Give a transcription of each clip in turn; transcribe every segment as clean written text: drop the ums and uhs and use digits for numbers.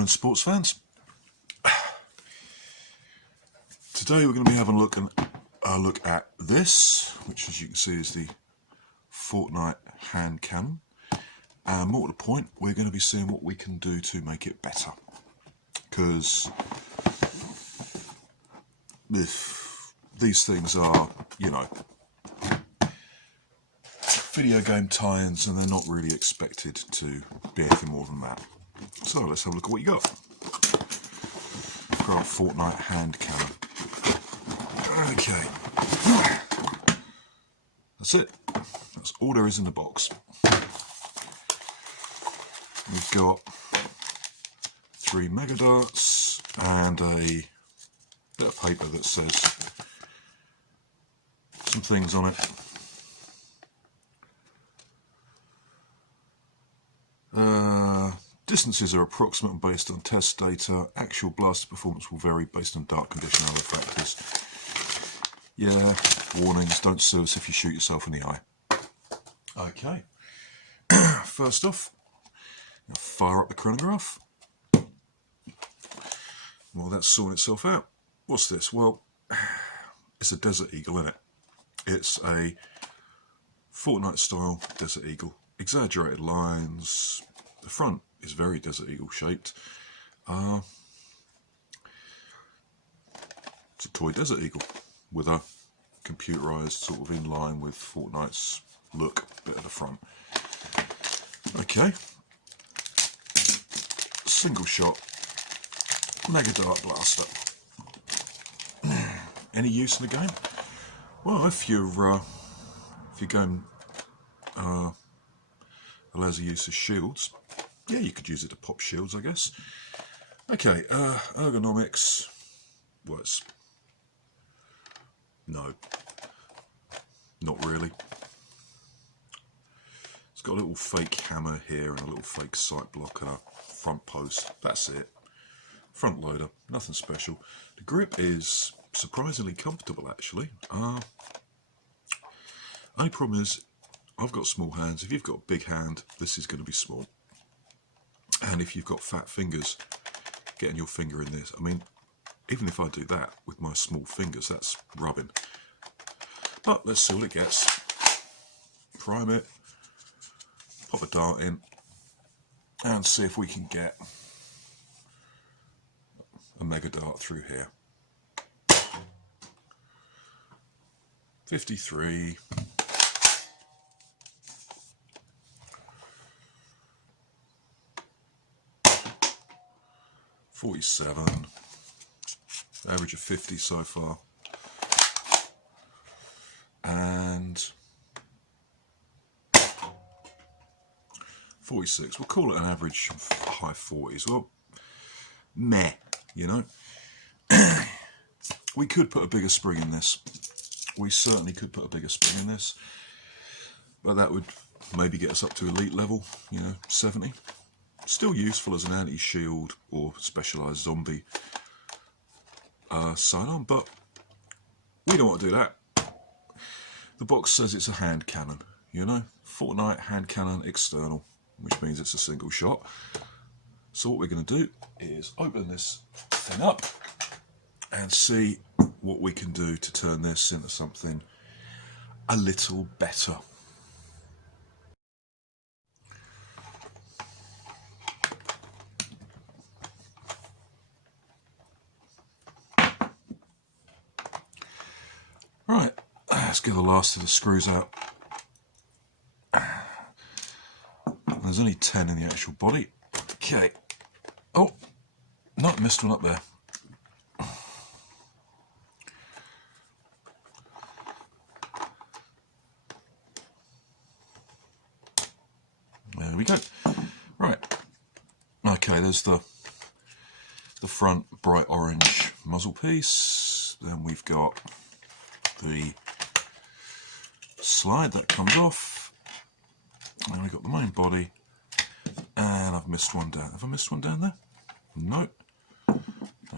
Morning, sports fans. Today we're going to be having a look at this, which, as you can see, is the Fortnite hand cannon. And more to the point, we're going to be seeing what we can do to make it better. Because these things are, you know, video game tie-ins, and they're not really expected to be anything more than that. So let's have a look at what you got for our Fortnite hand cannon. Okay, that's it. That's all there is in the box. We've got 3 mega darts and a bit of paper that says some things on it. Distances are approximate and based on test data. Actual blaster performance will vary based on dart condition and other factors. Yeah, warnings, don't sue us if you shoot yourself in the eye. Okay, first off, fire up the chronograph. Well, that's sorting itself out. What's this? Well, it's a Desert Eagle, isn't it? It's a Fortnite style Desert Eagle. Exaggerated lines. The front is very Desert Eagle shaped. It's a toy Desert Eagle with a computerized sort of in line with Fortnite's look bit at the front. Okay. Single shot mega dart blaster. Any use in the game? Well, if your game allows the use of shields, yeah, you could use it to pop shields, I guess. Okay, ergonomics. Words. No, not really. It's got a little fake hammer here and a little fake sight blocker, front post. That's it. Front loader, nothing special. The grip is surprisingly comfortable, actually. Only problem is, I've got small hands. If you've got a big hand, this is going to be small. And if you've got fat fingers, getting your finger in this, I mean, even if I do that with my small fingers, that's rubbing. But let's see what it gets. Prime it, pop a dart in, and see if we can get a mega dart through here. 53. 47, average of 50 so far, and 46. We'll call it an average of high 40s. Well, meh, you know. We could put a bigger spring in this. We certainly could put a bigger spring in this, but that would maybe get us up to elite level, you know, 70. Still useful as an anti-shield or specialised zombie sidearm, but we don't want to do that. The box says it's a hand cannon, you know, Fortnite hand cannon external, which means it's a single shot. So what we're going to do is open this thing up and see what we can do to turn this into something a little better. Right, let's get the last of the screws out. There's only 10 in the actual body. Okay. Oh, no, missed one up there. There we go. Right. Okay, there's the front bright orange muzzle piece. Then we've got the slide that comes off, and we've got the main body, and I've missed one down. Have I missed one down there? No.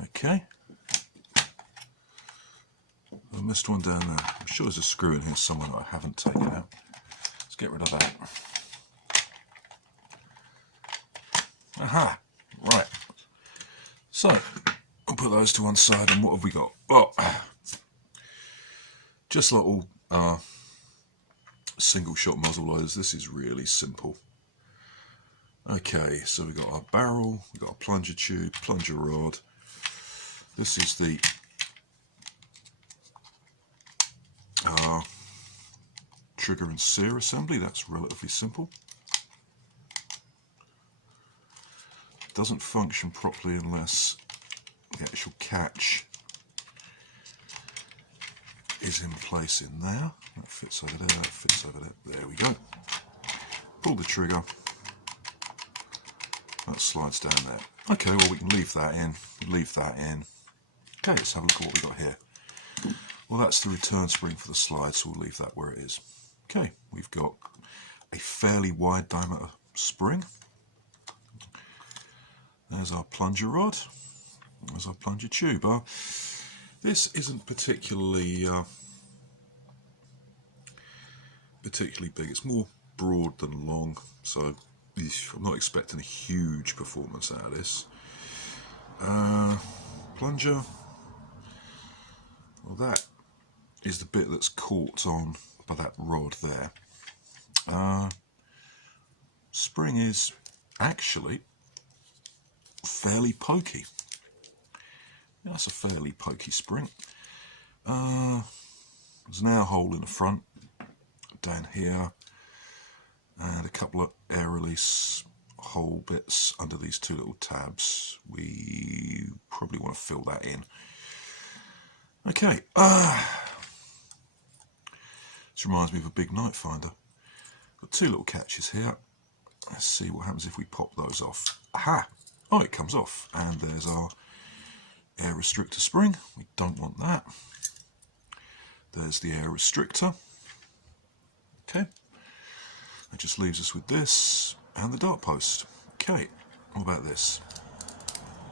Okay. I missed one down there. I'm sure there's a screw in here somewhere that I haven't taken out. Let's get rid of that. Aha! Right. So, I'll put those to one side, and what have we got? Well, just like all single shot muzzle loaders, this is really simple. Okay, so we've got our barrel, we've got a plunger tube, plunger rod. This is the trigger and sear assembly. That's relatively simple. Doesn't function properly unless the actual catch is in place in there. That fits over there, that fits over there. There we go. Pull the trigger. That slides down there. Okay, well we can leave that in. Leave that in. Okay, let's have a look at what we've got here. Well, that's the return spring for the slide, so we'll leave that where it is. Okay, we've got a fairly wide diameter spring. There's our plunger rod. There's our plunger tube. This isn't particularly big. It's more broad than long, so I'm not expecting a huge performance out of this. Plunger. Well, that is the bit that's caught on by that rod there. Spring is actually fairly pokey. Yeah, that's a fairly pokey spring. There's an air hole in the front, down here, and a couple of air release hole bits under these two little tabs. We probably want to fill that in. Okay, this reminds me of a big night finder. Got two little catches here. Let's see what happens if we pop those off. Aha! Oh, it comes off, and there's our air restrictor spring. We don't want that. There's the air restrictor. Okay, that just leaves us with this and the dart post. Okay, what about this?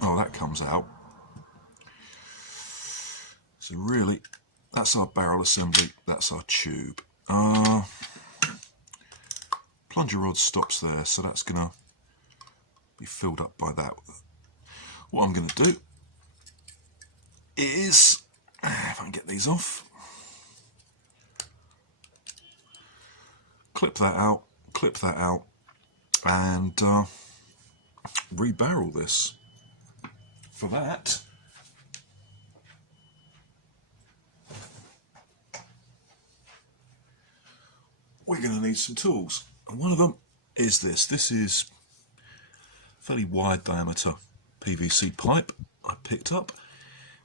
Oh, that comes out. So really, that's our barrel assembly, that's our tube. Plunger rod stops there, so that's going to be filled up by that. What I'm going to do is, if I can get these off, clip that out, and rebarrel this. For that, we're going to need some tools, and one of them is this. This is fairly wide diameter PVC pipe I picked up,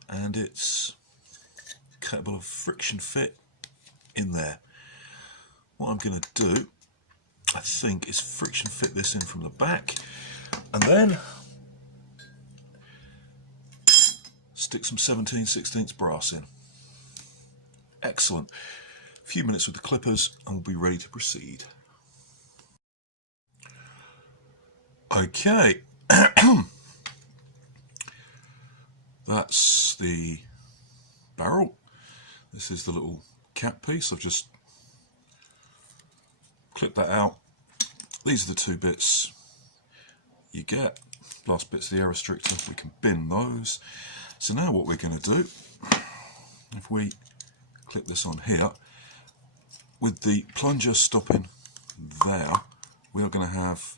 and it's capable of friction fit in there. What I'm going to do, I think, is friction fit this in from the back, and then stick some 17/16 brass in. Excellent. A few minutes with the clippers and we'll be ready to proceed. Okay, that's the barrel. This is the little cap piece. I've just clipped that out. These are the two bits you get. Last bit's the air restrictor. We can bin those. So now what we're going to do, if we clip this on here, with the plunger stopping there, we are going to have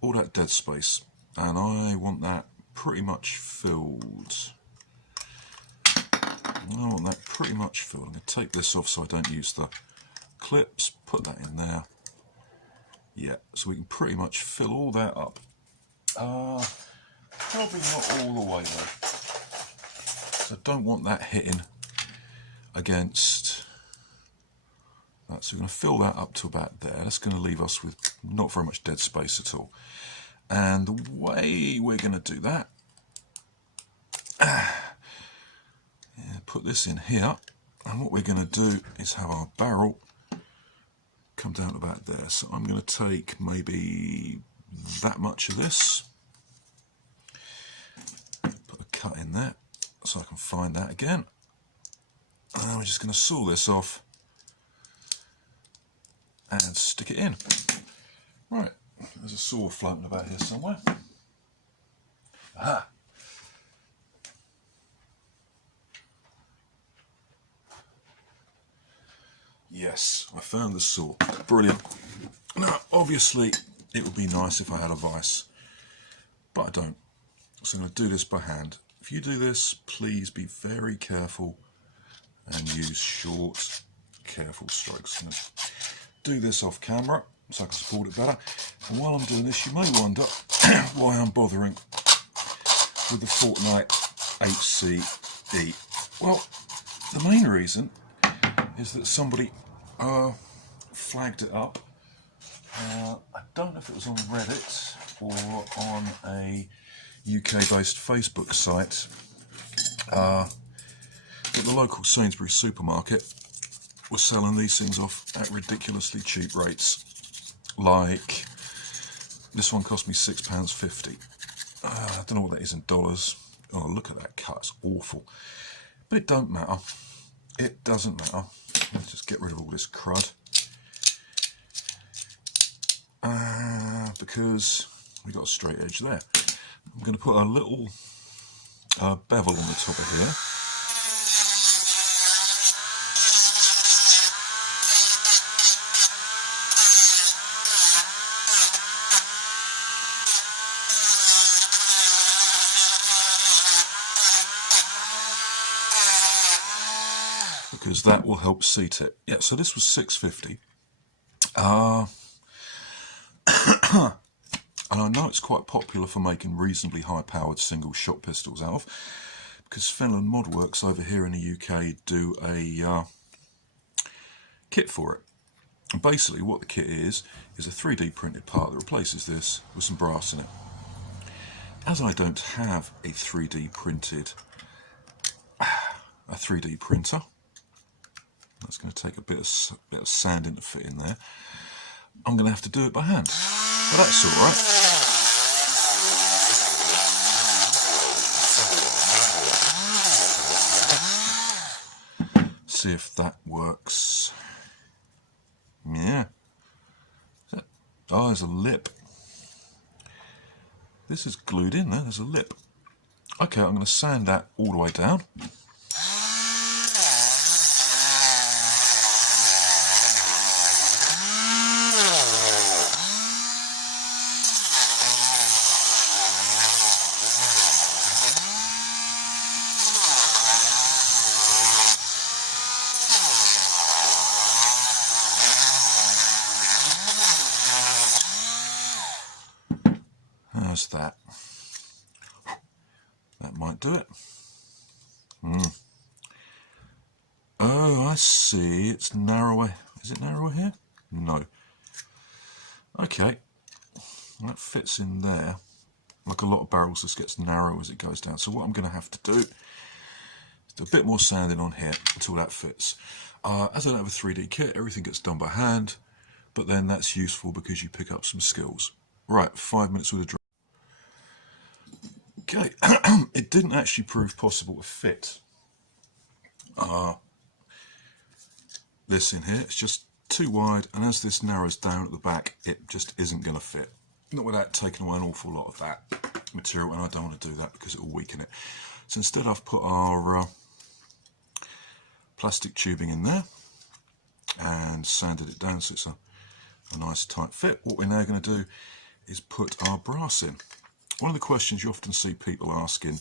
all that dead space, and I want that pretty much filled. I'm going to take this off so I don't use the clips, put that in there. Yeah, so we can pretty much fill all that up. Probably not all the way though. So I don't want that hitting against that. So we're going to fill that up to about there. That's going to leave us with not very much dead space at all. And the way we're going to do that, put this in here, and what we're going to do is have our barrel come down to about there. So I'm going to take maybe that much of this, put a cut in there so I can find that again, and then we're just going to saw this off and stick it in. Right, there's a saw floating about here somewhere. Aha! Yes, I found the saw. Brilliant. Now, obviously, it would be nice if I had a vise, but I don't. So I'm going to do this by hand. If you do this, please be very careful and use short, careful strokes. I'm going to do this off camera so I can support it better. And while I'm doing this, you may wonder why I'm bothering with the Fortnite HCE. Well, the main reason is that somebody flagged it up. I don't know if it was on Reddit or on a UK-based Facebook site. But the local Sainsbury's supermarket was selling these things off at ridiculously cheap rates. Like, this one cost me £6.50. I don't know what that is in dollars. Oh, look at that cut, it's awful. But it don't matter. It doesn't matter. Let's just get rid of all this crud. Because we got a straight edge there. I'm going to put a little bevel on the top of here. Because that will help seat it. Yeah, so this was $6.50. And I know it's quite popular for making reasonably high-powered single-shot pistols out of, because Finland Modworks over here in the UK do a kit for it. And basically what the kit is a 3D printed part that replaces this with some brass in it. As I don't have a 3D printed, a 3D printer, that's going to take a bit of sanding to fit in there. I'm going to have to do it by hand, but that's all right. See if that works. Yeah. Oh, there's a lip. This is glued in there. There's a lip. Okay, I'm going to sand that all the way down. How's that? That might do it. Oh, I see. It's narrower. Is it narrower here? No. Okay. That fits in there. Like a lot of barrels, this gets narrow as it goes down. So what I'm going to have to do is do a bit more sanding on here until that fits. As I don't have a 3D kit, everything gets done by hand. But then that's useful because you pick up some skills. Right, 5 minutes with a drill. Okay, it didn't actually prove possible to fit this in here. It's just too wide, and as this narrows down at the back, it just isn't going to fit. Not without taking away an awful lot of that material, and I don't want to do that because it will weaken it. So instead I've put our plastic tubing in there and sanded it down so it's a nice tight fit. What we're now going to do is put our brass in. One of the questions you often see people asking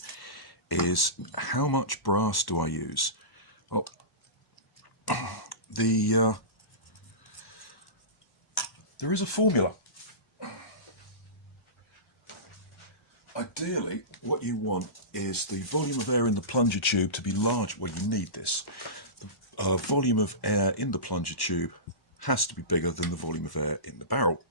is, how much brass do I use? Well, there is a formula. Ideally, what you want is the volume of air in the plunger tube to be large. Well, you need this. The volume of air in the plunger tube has to be bigger than the volume of air in the barrel.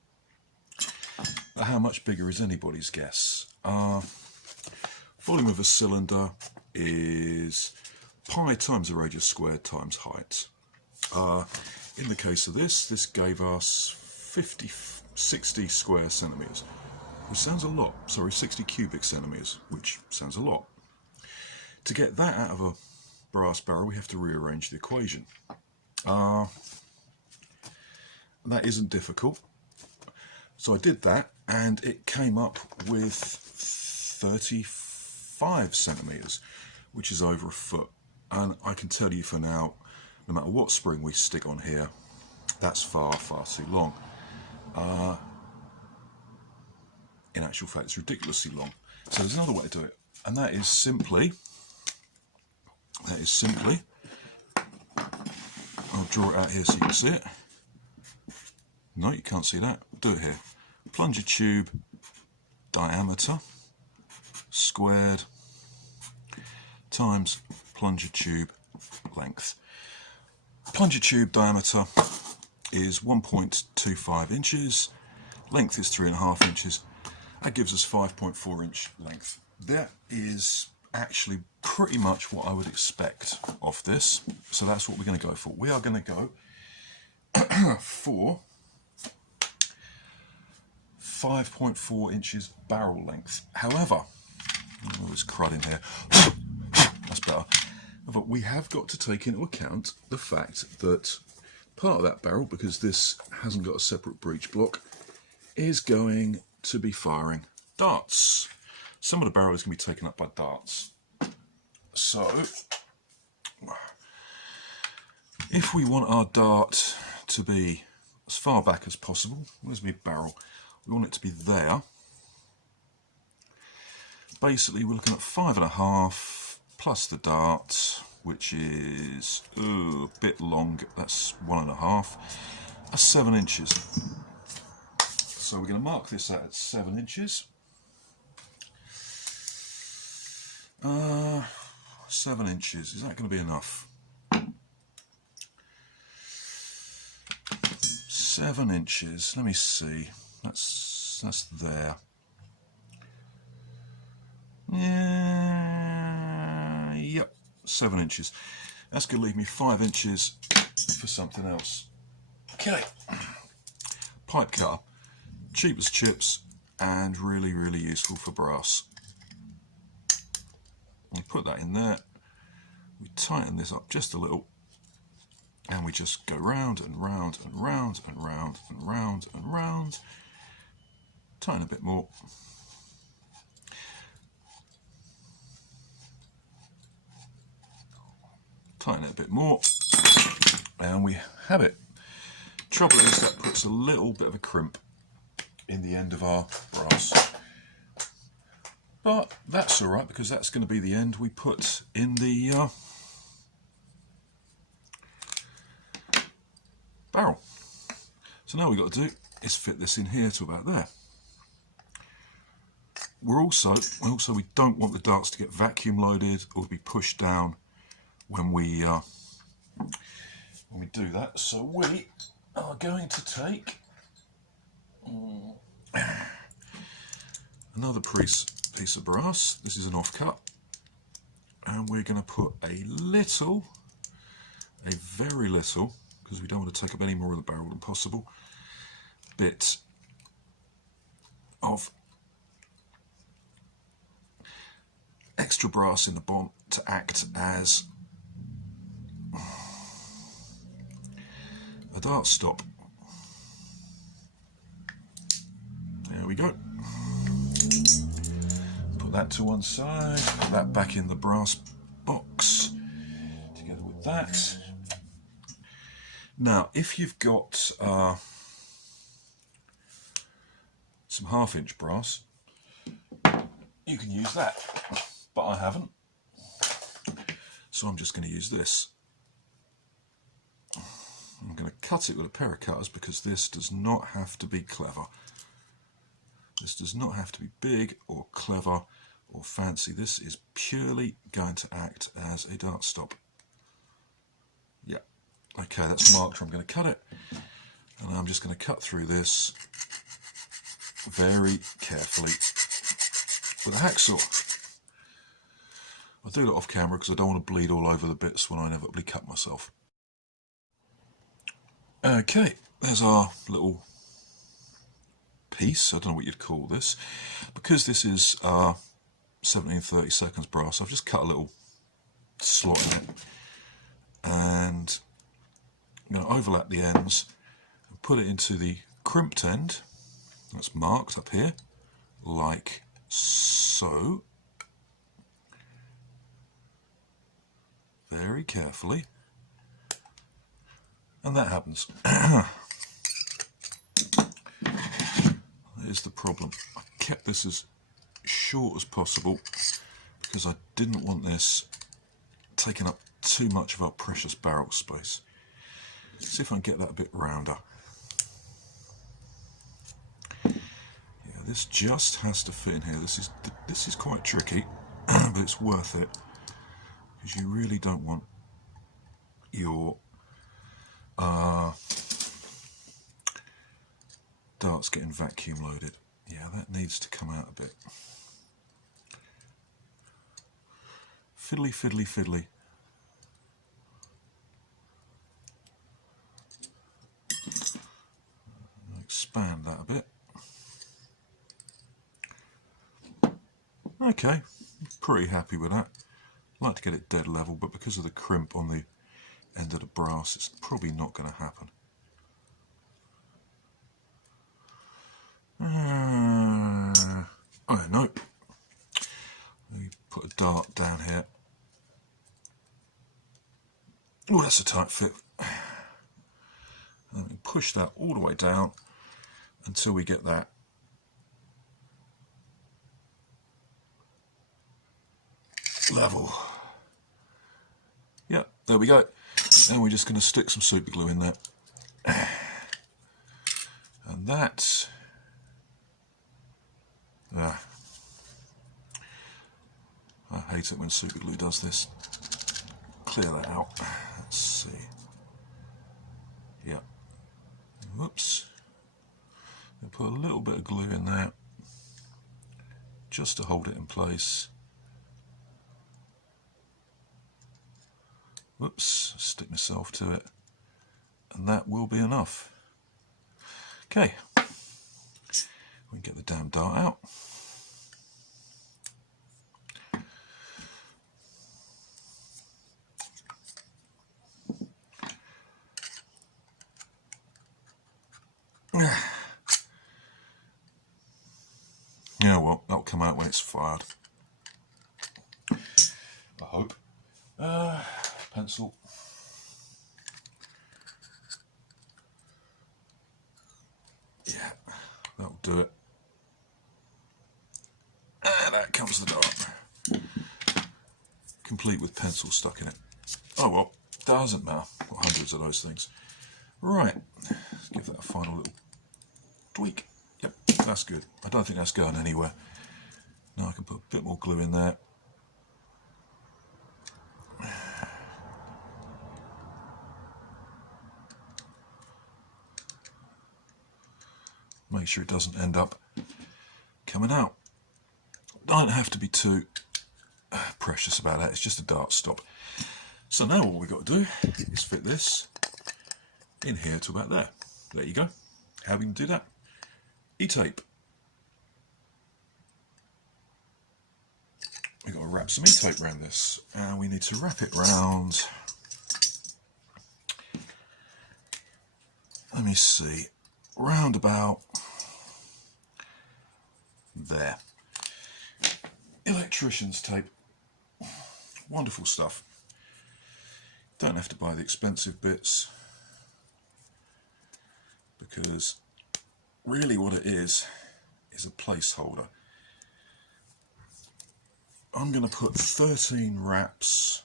But how much bigger is anybody's guess? Volume of a cylinder is pi times the radius squared times height. In the case of this gave us 60 square centimetres, which sounds a lot. Sorry, 60 cubic centimetres, which sounds a lot. To get that out of a brass barrel, we have to rearrange the equation. That isn't difficult. So I did that, and it came up with 35 centimetres, which is over a foot. And I can tell you for now, no matter what spring we stick on here, That's far, far too long. In actual fact, it's ridiculously long. So there's another way to do it, and that is simply, I'll draw it out here so you can see it. No, you can't see that. Do it here. Plunger tube diameter squared times plunger tube length. Plunger tube diameter is 1.25 inches, length is 3.5 inches. That gives us 5.4 inch length. That is actually pretty much what I would expect of this. So that's what we're going to go for. We are going to go for 5.4 inches barrel length. However, oh, there's crud in here. That's better. But we have got to take into account the fact that part of that barrel, because this hasn't got a separate breech block, is going to be firing darts. Some of the barrel is going to be taken up by darts. So, if we want our dart to be as far back as possible, where's my barrel? We want it to be there. Basically, we're looking at 5.5 plus the dart, which is a bit long. That's 1.5. That's 7 inches. So we're going to mark this at 7 inches. 7 inches. Is that going to be enough? 7 inches. Let me see. That's there. Yeah. Yep. 7 inches. That's going to leave me 5 inches for something else. Okay. Pipe cutter. Cheap as chips and really, really useful for brass. We put that in there. We tighten this up just a little. And we just go round and round and round and round and round and round. Tighten a bit more. Tighten it a bit more. And we have it. Trouble is that puts a little bit of a crimp in the end of our brass. But that's alright, because that's going to be the end we put in the barrel. So now we've got to do is fit this in here to about there. We don't want the darts to get vacuum loaded or be pushed down when we do that. So we are going to take another piece of brass. This is an offcut, and we're going to put a very little, because we don't want to take up any more of the barrel than possible, bit of extra brass in the bottom to act as a dart stop. There we go. Put that to one side, put that back in the brass box together with that. Now, if you've got some 1/2 inch brass, you can use that, but I haven't. So I'm just going to use this. I'm going to cut it with a pair of cutters, because this does not have to be clever. This does not have to be big or clever or fancy. This is purely going to act as a dart stop. Yeah. Okay, that's marked where I'm going to cut it. And I'm just going to cut through this very carefully with a hacksaw. I do that off camera because I don't want to bleed all over the bits when I inevitably cut myself. Okay, there's our little piece. I don't know what you'd call this. Because this is 17/32 brass, I've just cut a little slot in it. And I'm going to overlap the ends and put it into the crimped end. That's marked up here, like so. Very carefully. And that happens. Here's the problem. I kept this as short as possible because I didn't want this taking up too much of our precious barrel space. See if I can get that a bit rounder. Yeah, this just has to fit in here. This is quite tricky, but it's worth it because you really don't want your darts getting vacuum loaded. Yeah, that needs to come out a bit. Fiddly, fiddly, fiddly. Expand that a bit. Okay, pretty happy with that. I'd like to get it dead level, but because of the crimp on the end of the brass, it's probably not going to happen. Oh no. Let me put a dart down here. Oh, that's a tight fit. And we push that all the way down until we get that level. Yeah, there we go. And we're just going to stick some super glue in there. And that, I hate it when super glue does this. Clear that out. Let's see. Yeah. Whoops. I'll put a little bit of glue in there just to hold it in place. Whoops, stick myself to it, and that will be enough. Okay, we can get the damn dart out. Yeah, well, that'll come out when it's fired. I hope. Pencil. Yeah, that'll do it. And out comes the dart. Complete with pencil stuck in it. Oh well, doesn't matter. Got hundreds of those things. Right, let's give that a final little tweak. Yep, that's good. I don't think that's going anywhere. Now I can put a bit more glue in there. Make sure it doesn't end up coming out. Don't have to be too precious about that. It's just a dart stop. So now all we've got to do is fit this in here to about there. There you go. How we can do that? E-tape. We've got to wrap some E-tape around this, and we need to wrap it around. Let me see. Round about there. Electrician's tape. Wonderful stuff. Don't have to buy the expensive bits, because really what it is a placeholder. I'm going to put 13 wraps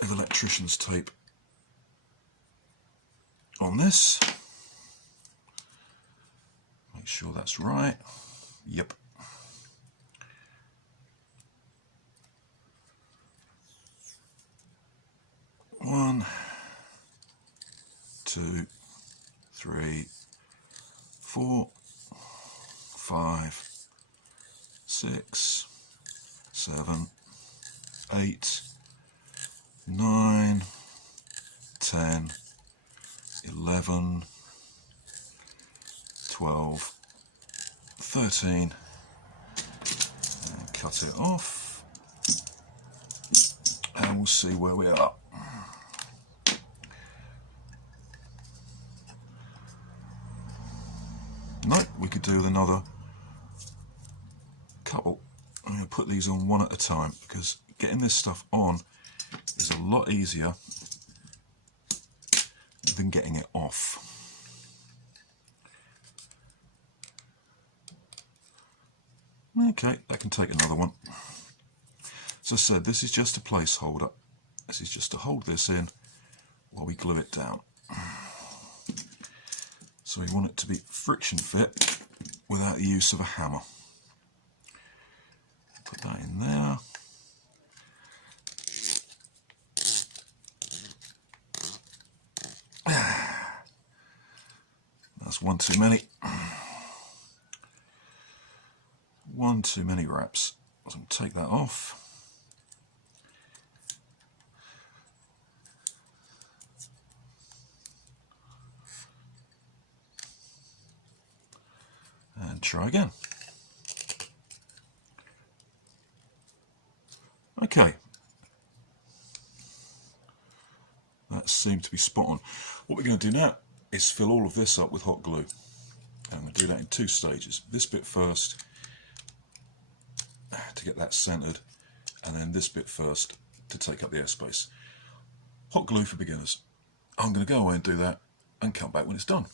of electrician's tape on this. Make sure that's right. Yep. One, 2, 3, 4, 5, 6, 7, 8, 9, 10, 11, 12, 13, and cut it off, and we'll see where we are. No, we could do with another couple. I'm going to put these on one at a time, because getting this stuff on is a lot easier than getting it off. Okay, that can take another one. As I said, this is just a placeholder. This is just to hold this in while we glue it down. So we want it to be friction fit without the use of a hammer. Put that in there. That's one too many. One too many wraps. So I'm going to take that off. And try again. Okay. That seemed to be spot on. What we're going to do now is fill all of this up with hot glue. And I'm going to do that in 2 stages. This bit first to get that centered, and then this bit first to take up the airspace. Hot glue for beginners. I'm going to go away and do that and come back when it's done.